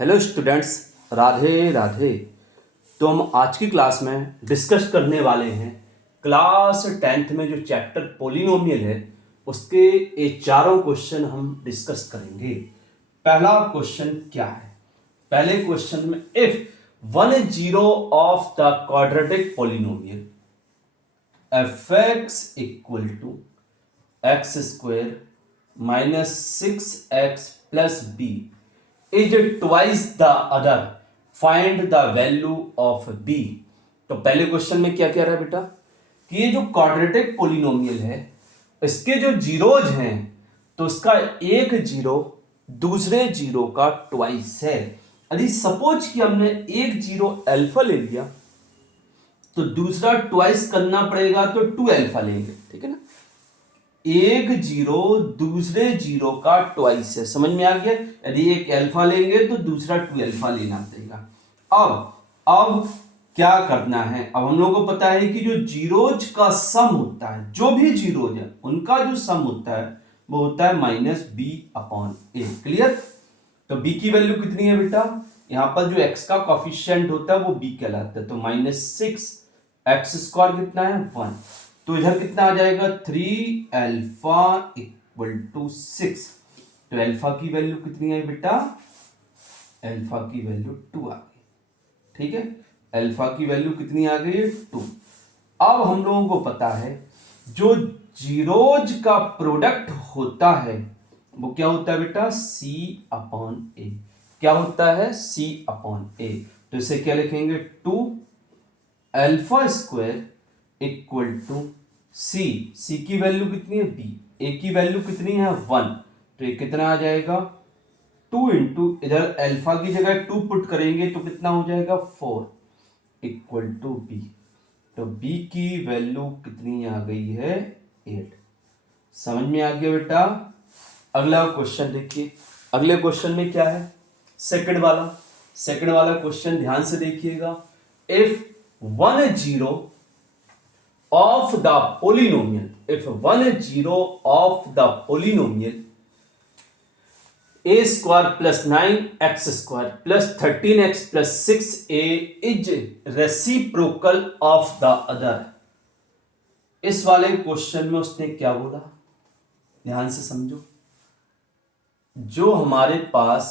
Hello students, Radhe Radhe. तो हम आज की क्लास में डिस्कस करने वाले हैं क्लास 10th में जो चैप्टर पोलिनोमियल है उसके ये चारों क्वेश्चन हम डिस्कस करेंगे। पहला क्वेश्चन क्या है? पहले क्वेश्चन में if 1/0 of the quadratic polynomial fx equal to x square minus 6x plus b is twice the other, find the value of b। तो पहले क्वेश्चन में क्या कह रहा है बेटा कि ये जो क्वाड्रेटिक पोलिनोमियल है इसके जो जीरोज हैं तो उसका एक जीरो दूसरे जीरो का ट्वाइस है। यदि सपोज कि हमने एक जीरो अल्फा ले लिया तो दूसरा ट्वाइस करना पड़ेगा, तो 2 अल्फा लेंगे, ठीक है ना। एक जीरो दूसरे जीरो का ट्वाइस है, समझ में आ गया। यदि एक अल्फा लेंगे तो दूसरा 2 अल्फा लेना पड़ेगा। अब क्या करना है? अब हम लोगों को पता है कि जो जीरोज का सम होता है, जो भी जीरोज है उनका जो सम होता है वो होता है माइनस बी अपॉन ए। क्लियर? तो बी की वैल्यू कितनी है बेटा? यहां पर जो एक्स का कॉफिशिएंट होता है वो बी कहलाता है। तो माइनस 6x² कितना है? 1। तो इधर कितना आ जाएगा? 3 अल्फा इक्वल टू 6। तो अल्फा की वैल्यू कितनी है बेटा? अल्फा की वैल्यू 2 आ गई, ठीक है। अल्फा की वैल्यू कितनी आ गई है? 2। अब हम लोगों को पता है जो जीरोज का प्रोडक्ट होता है वो क्या होता है बेटा? c अपॉन ए। क्या होता है? c अपॉन ए। तो इसे क्या लिखेंगे? 2 अल्फा स्क्वायर इक्वल टू सी की वैल्यू कितनी है? बी। ए की वैल्यू कितनी है? 1। तो ये कितना आ जाएगा? 2 इंटू इधर अल्फा की जगह 2 पुट करेंगे तो कितना हो जाएगा? 4 इक्वल टू बी। तो बी की वैल्यू कितनी आ गई है? 8। समझ में आ गया बेटा? अगला क्वेश्चन देखिए। अगले क्वेश्चन में क्या है? सेकंड वाला क्वेश्चन ध्यान से देखिएगा। If 1/0 of the polynomial, if 1/0 of the polynomial a square plus 9x square plus 13x plus 6a is reciprocal of the other। इस वाले क्वेश्चन में उसने क्या बोला? ध्यान से समझो। जो हमारे पास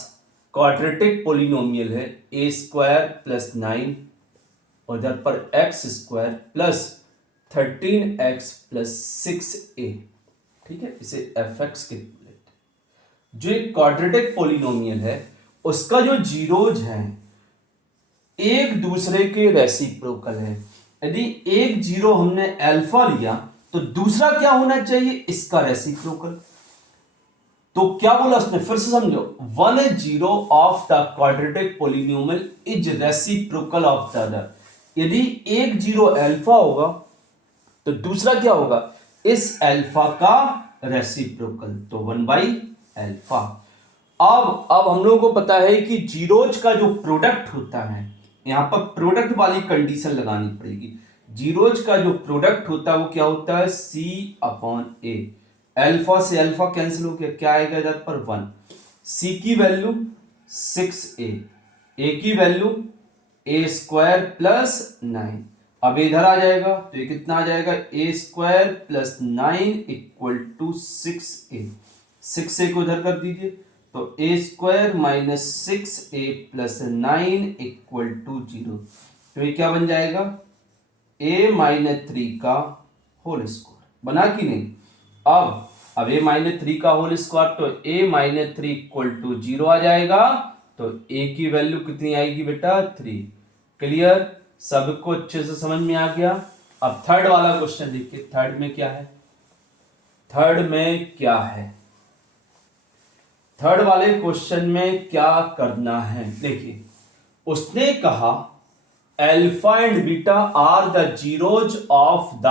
क्वाड्रेटिक पोलिनोमियल है a² प्लस 9 और इधर पर x² plus 13x plus 6a, ठीक है, इसे fx के जो एक क्वाड्रेटिक पोलिनोमियल है उसका जो जीरोज हैं एक दूसरे के रेसिप्रोकल है। यदि एक जीरो हमने अल्फा लिया तो दूसरा क्या होना चाहिए? इसका रेसिप्रोकल। तो क्या बोला उसने? फिर से समझो। 1/0 of the quadratic polynomial is reciprocal of the other. यदि एक जीरो अल्फा होगा तो दूसरा क्या होगा? इस अल्फा का रेसिप्रोकल, तो 1/अल्फा। अब हम लोगों को पता है कि जीरोज का जो प्रोडक्ट होता है, यहां पर प्रोडक्ट वाली कंडीशन लगानी पड़ेगी। जीरोज का जो प्रोडक्ट होता है वो क्या होता है? c अपॉन ए। अल्फा से अल्फा कैंसिल हो गया, क्या आएगा इधर पर? 1। c की वैल्यू 6a, a की वैल्यू a² प्लस 9। अब इधर आ जाएगा तो ये कितना आ जाएगा? a² plus 9 equal to 6a। 6a को इधर कर दीजिए तो a² minus 6a plus 9 equal to 0। तो ये क्या बन जाएगा? a माइनस 3 का होल स्क्वायर। बना कि नहीं? अब a माइनस 3 का होल स्क्वायर, तो a माइनस 3 इक्वल टू 0 आ जाएगा। तो a की वैल्यू कितनी आएगी बेटा? 3। क्लियर? सबको अच्छे से समझ में आ गया? अब थर्ड वाला क्वेश्चन देखिए। थर्ड में क्या है? थर्ड वाले क्वेश्चन में क्या करना है? देखिए, उसने कहा alpha and beta are the zeros of the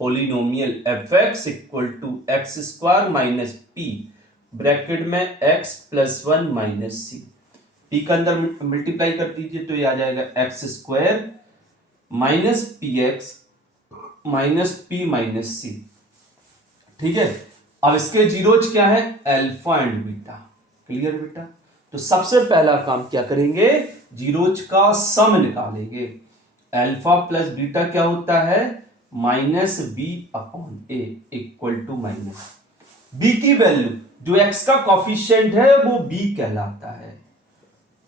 polynomial fx equal to x² minus p bracket में x plus 1 minus c। p का अंदर मल्टीप्लाई कर दीजिए तो ये आ जाएगा x² minus px minus p minus c, ठीक है। अब इसके जीरोज क्या है? Alpha and beta. क्लियर बेटा? तो सबसे पहला काम क्या करेंगे, जीरोज का सम निकालेंगे। अल्फा प्लस बीटा क्या होता है, minus b upon a equal to minus b की वैल्यू, जो एक्स का कॉफिशिएंट है वो बी कहलाता है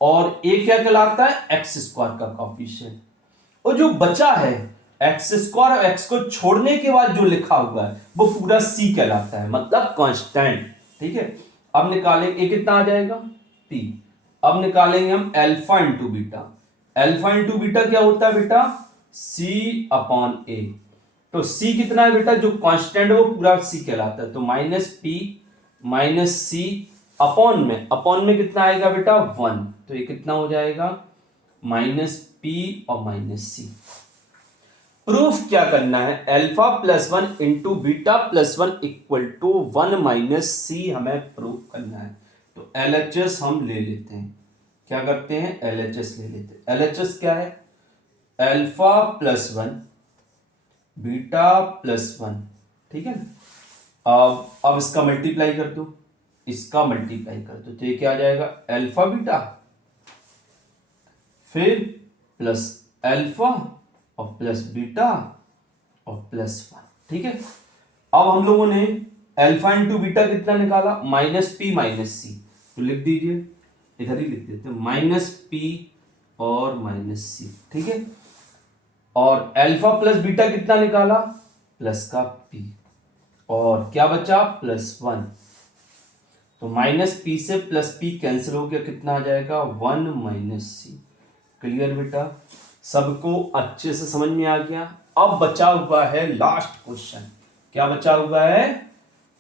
और ए क्या कहलाता है, एक्स स्क्वायर का कॉफिशिएंट। और जो बचा है एक्स स्क्वायर और एक्स को छोड़ने के बाद जो लिखा हुआ है वो पूरा सी कहलाता है, मतलब कांस्टेंट। ठीक है, अब निकालेंगे, ए कितना आ जाएगा, पी। अब निकालेंगे हम alpha into beta. Alpha into beta क्या होता है बेटा, सी अपॉन ए। तो सी कितना है बेटा, जो कांस्टेंट है वो पूरा सी कहलाता है, तो माइनस पी माइनस सी अपॉन में कितना आएगा बेटा, 1। तो ये कितना हो जाएगा, माइनस पी और माइनस सी। प्रूफ क्या करना है, alpha plus 1 into beta plus 1 equal to 1 minus C हमें प्रूफ करना है। तो LHS हम ले लेते हैं, क्या करते हैं, LHS ले लेते हैं। LHS क्या है, अल्फा प्लस 1 बीटा प्लस 1, ठीक है ना। अब इसका मल्टीप्लाई कर दो, इसका मल्टीप्लाई कर दो, तो ये क्या आ जाएगा, अल्फा बीटा फिर प्लस अल्फा और प्लस बीटा और प्लस 1। ठीक है, अब हम लोगों ने अल्फा इंटू बीटा कितना निकाला, माइनस पी माइनस सी। तो लिख दीजिए, इधर ही लिख देते हैं, माइनस पी और माइनस सी। ठीक है, और अल्फा प्लस बीटा कितना निकाला, प्लस का पी, और क्या बचा, प्लस 1। तो माइनस पी से प्लस पी कैंसिल हो गया, कितना आ जाएगा, 1 माइनस सी। क्लियर बेटा, सबको अच्छे से समझ में आ गया। अब बचा हुआ है लास्ट क्वेश्चन। क्या बचा हुआ है,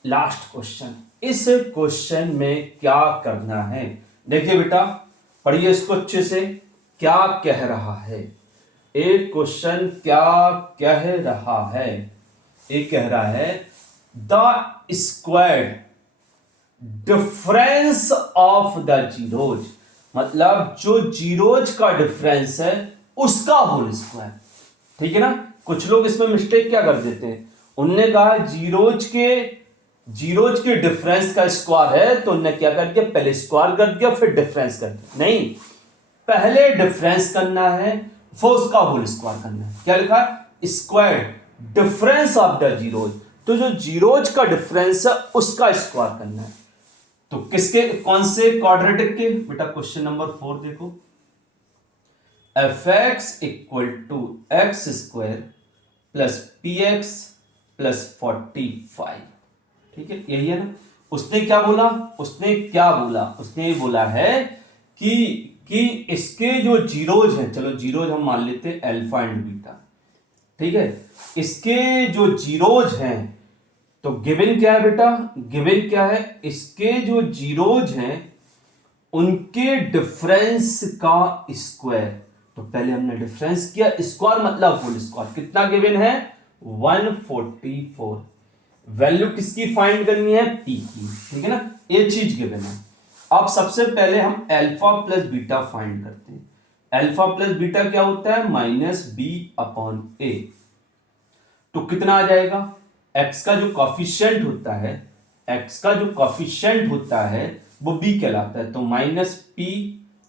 लास्ट क्वेश्चन। इस क्वेश्चन में क्या करना है, देखिए बेटा, पढ़िए इसको अच्छे से, क्या कह रहा है एक क्वेश्चन, क्या कह रहा है, ये कह रहा है the squared difference of the zeros, मतलब जो जीरोज का डिफरेंस है उसका होल स्क्वायर। ठीक है ना, कुछ लोग इसमें मिस्टेक क्या कर देते हैं, उनने कहा जीरोज के डिफरेंस का स्क्वायर है, तो उनने क्या कर दिया, पहले स्क्वायर कर दिया फिर डिफरेंस कर दिया। नहीं, पहले डिफरेंस करना है फिर उसका होल स्क्वायर करना है। क्या लिखा है, square difference of the zeros, तो जो जीरोज का डिफरेंस है उसका स्क्वायर करना है। तो किसके, कौन से क्वाड्रेटिक के, बेटा क्वेश्चन नंबर 4 देखो, f x equal to x square plus p x plus 45। ठीक है, यही है ना। उसने क्या बोला, उसने ये बोला है कि इसके जो जीरोज हैं, चलो जीरोज हम मान लेते हैं अल्फा एंड बीटा। ठीक है, इसके जो जीरोज हैं, तो गिवन क्या है बेटा, गिवन क्या है, इसके जो जीरोज हैं उनके डिफरेंस का स्क्वायर। तो पहले हमने डिफरेंस किया, स्क्वायर मतलब होल स्क्वायर। कितना गिवन है, 144। वैल्यू किसकी फाइंड करनी है, पी की। ठीक है ना, ये चीज गिवन है। अब सबसे पहले हम अल्फा प्लस बीटा फाइंड करते हैं। अल्फा प्लस बीटा क्या होता है, माइनस बी अपॉन ए। तो कितना आ जाएगा, एक्स का जो कॉफिशिएंट होता है वो बी कहलाता है, तो माइनस पी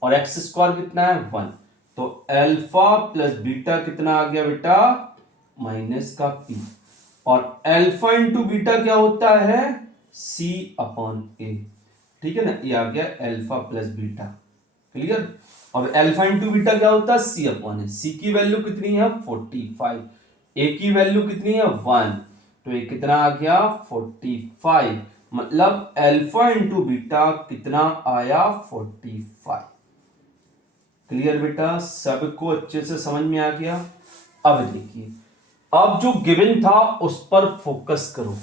और एक्स स्क्वायर कितना है, 1। तो अल्फा प्लस बीटा कितना आ गया बेटा, माइनस का पी, और अल्फा इंटू बीटा क्या होता है, सी अपॉन ए। ठीक है ना, ये आ गया अल्फा प्लस बीटा। क्लियर, और अल्फा इंटू बीटा क्या होता है, सी अपॉन ए। सी की वैल्यू कितनी है, 45, ए की वैल्यू कितनी है, 1। तो ये कितना आ गया, 45, मतलब अल्फा इंटू बीटा कितना आया, 45। क्लियर बेटा, सबको अच्छे से समझ में आ गया। अब देखिए, अब जो गिवन था उस पर फोकस करो।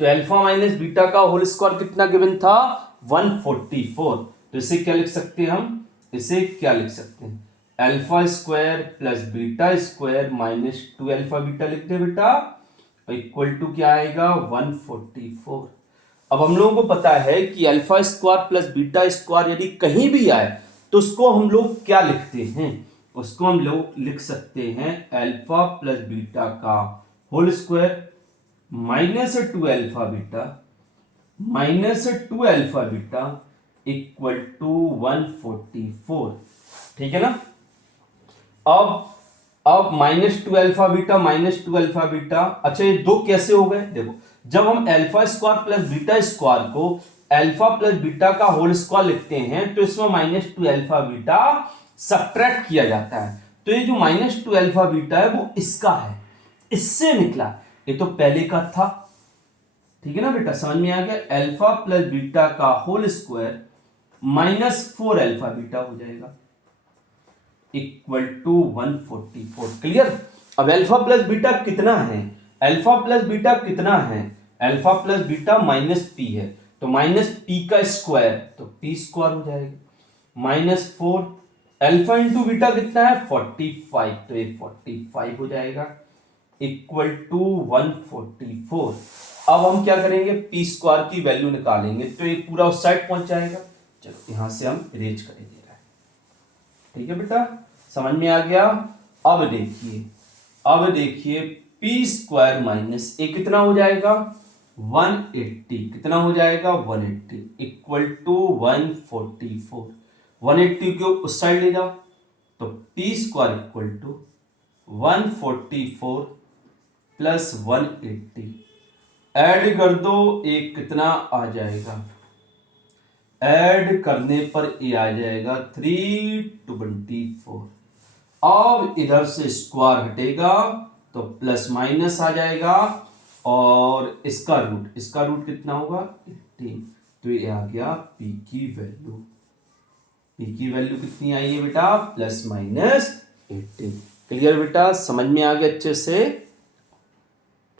तो अल्फा माइनस बीटा का होल स्क्वायर कितना गिवन था, 144। तो इसे क्या लिख सकते हैं हम, इसे क्या लिख सकते हैं, alpha square plus beta square minus 2 alpha beta लिख दे बेटा, इक्वल टू क्या आएगा, 144। अब हम लोगों को पता है कि alpha square plus beta square यदि कहीं भी आए तो उसको हम लोग क्या लिखते हैं, उसको हम लोग लिख सकते हैं अल्फा प्लस बीटा का whole square minus 2 alpha beta minus 2 alpha beta equal to 144। ठीक है ना। अब माइनस टू अल्फा बीटा, अच्छा ये दो कैसे हो गए, देखो जब हम alpha square plus beta square को अल्फा प्लस बीटा का होल स्क्वायर लिखते हैं तो इसमें minus two alpha beta subtract किया जाता है। तो ये जो माइनस टू अल्फा बीटा है वो इसका है, इससे निकला, ये तो पहले का था। ठीक है ना बेटा, समझ में आ गया। अल्फा प्लस बीटा का whole square minus 4 alpha beta हो जाएगा इक्वल टू 144। क्लियर। अब अल्फा प्लस बीटा कितना है, अल्फा प्लस बीटा कितना है, alpha plus beta minus p है, तो माइनस पी का स्क्वायर तो पी स्क्वायर हो जाएगा माइनस 4। अल्फा इंटू बीटा कितना है 45, तो ये 45 हो जाएगा इक्वल टू 144। अब हम क्या करेंगे, पी स्क्वायर की वैल्यू निकालेंगे तो ये पूरा उस साइड पहुंच जाएगा। चलो यहां से हम इरेज कर दे रहा है। ठीक है बेटा, समझ में आ गया। अब देखिए पी स्क्वायर माइनस ए कितना हो जाएगा 180, कितना हो जाएगा 180 इक्वल टू 144। 180 को उस साइड ले जाओ तो p square equal to 144 plus 180 add कर दो, एक कितना आ जाएगा, ऐड करने पर ए आ जाएगा 324। अब इधर से स्क्वायर हटेगा तो प्लस माइनस आ जाएगा और इसका रूट कितना होगा 18, तो ये आ गया पी की वैल्यू। पी की वैल्यू कितनी आई है बेटा प्लस माइनस 18। क्लियर बेटा, समझ में आ गया अच्छे से।